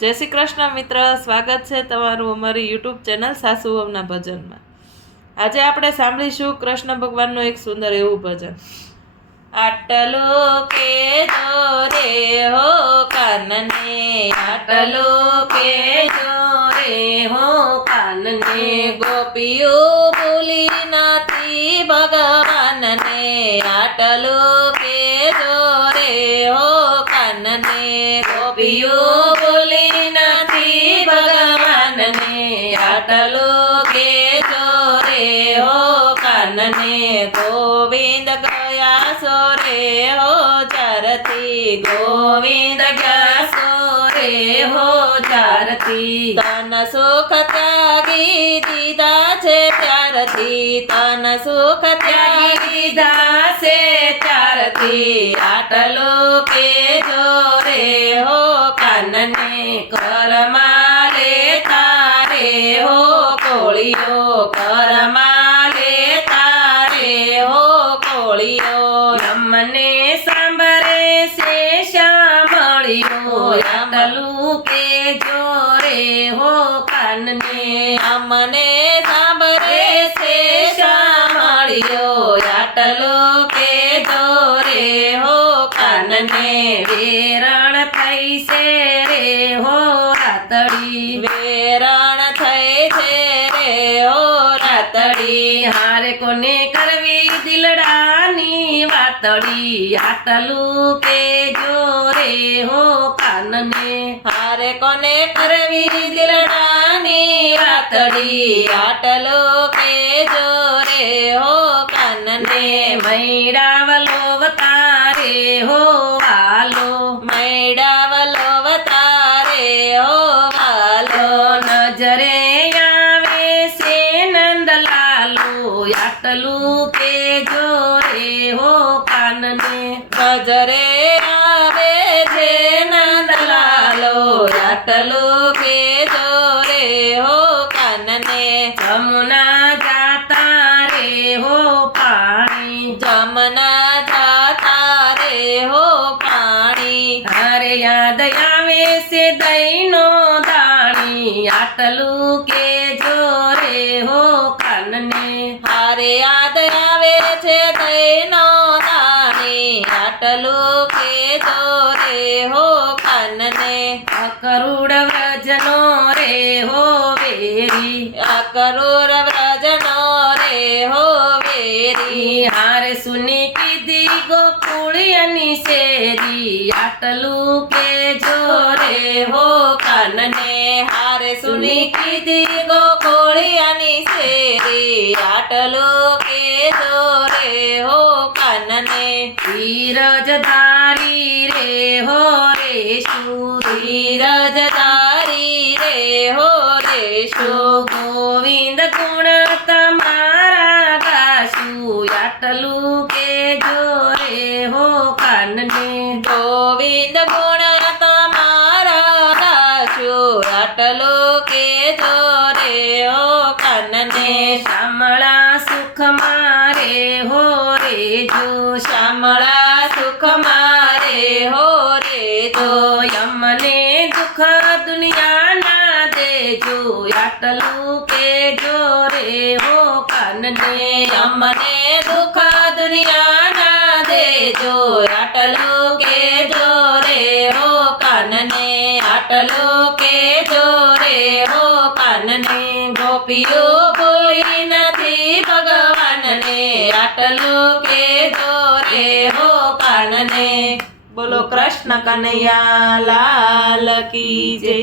જય શ્રી કૃષ્ણ મિત્ર, સ્વાગત છે તમારું અમારી યુટ્યુબ ચેનલ સાસુ વહુના ભજનમાં. આજે આપણે સાંભળીશું કૃષ્ણ ભગવાનનું એક સુંદર એવું ભજન. આટલો કેજો રે હો કાનને, આટલો કેજો રે હો કાનને, ગોપીઓ ભૂલી નથી ભગવાનને, આટલો કેજો રે હો કાનને, ગોપીઓ ભૂલી નથી ભગવાનને, આટલો કેજો રે હો કાનને, ગોવિંદ ગયા સો રે હો ચારથી, ગોવિંદ ગયા સો રે હો ચારથી, તન સુખ ત્યાગી દીધા છે ત્યારથી, તન સુખ ત્યાગી દીધા છે ત્યારથી, આટલો કેજો રે હો કાનને, કરમાં લેતા રે હો કોળીઓ, કરમાં લેતા રે હો કોળીઓ, અમને સાંભળે છે સાંભળ્યો, આટલું કેજો રે હો કાનને, અમને સાંભળે છે સાંભળ્યો, આટલો કેજો રે હો કાનને, વેરણ થઈ છે રે હો રાતડી, વેરણ થઈ છે રે હો રાતડી, હારે કોને કરવી દિલડાની વાતડી, આટલું કેજો રે હો કાનને, હારે કોને કરવી દિલડાની વાતડી, આટલો કેજો રે હો કાનને, મૈડાવલો વતારે હો વાલો, મૈડાવલો વતારે હો વાલો, નજરે આવે છે નંદલાલો, આટલું કેજો રે હો કાનને, નજરે આવે છે નંદલાલો, આટલું કેજો રે હો કાનને, જમુના જાતા રે હો પાણી, જમના જાતા રે હો પાણી, હારે યાદ આવે છે દઈનો દાણી, આટલું કેજો રે હો કાનને, હારે યાદ આવે છે દઈનો દાણી, આટલું કેજો રે હો કાનને, અકરુડ વ્રજનો રે હો વેરી, અકરુડ વ્રજનો રે હો વેરી, હારે સુની કીધી ગોકુળિયાની શેરી, આટલું કેજો રે હો કાનને, હારે સુની કીધી ગોકુળિયાની શેરી, આટલું કેજો રે હો કાનને, ધીરજધારી રે હો રેશુ, ધીરજધારી રે હો રેશુ, ગોવિંદ ગુણ તમારા ગાશું, આટલું કેજો રે હો કાનને, ગોવિંદ ગુણ તમારા ગાશું, આટલું કેજો રે હો કાનને, શામળા સુખ મારે હો રેજો, શામળા સુખ મારે હો રેજો, યમને દુઃખ દુનિયાના દેજો, આટલું કેજો રે હો કાનને, અમને દુઃખ દુનિયાના દેજો, આટલું કેજો રે હો કાનને, આટલું કેજો રે હો કાનને, ગોપીઓ ભૂલી નથી ભગવાનને, આટલું કેજો રે હો કાનને. બોલો કૃષ્ણ કનૈયા લાલ કી જય.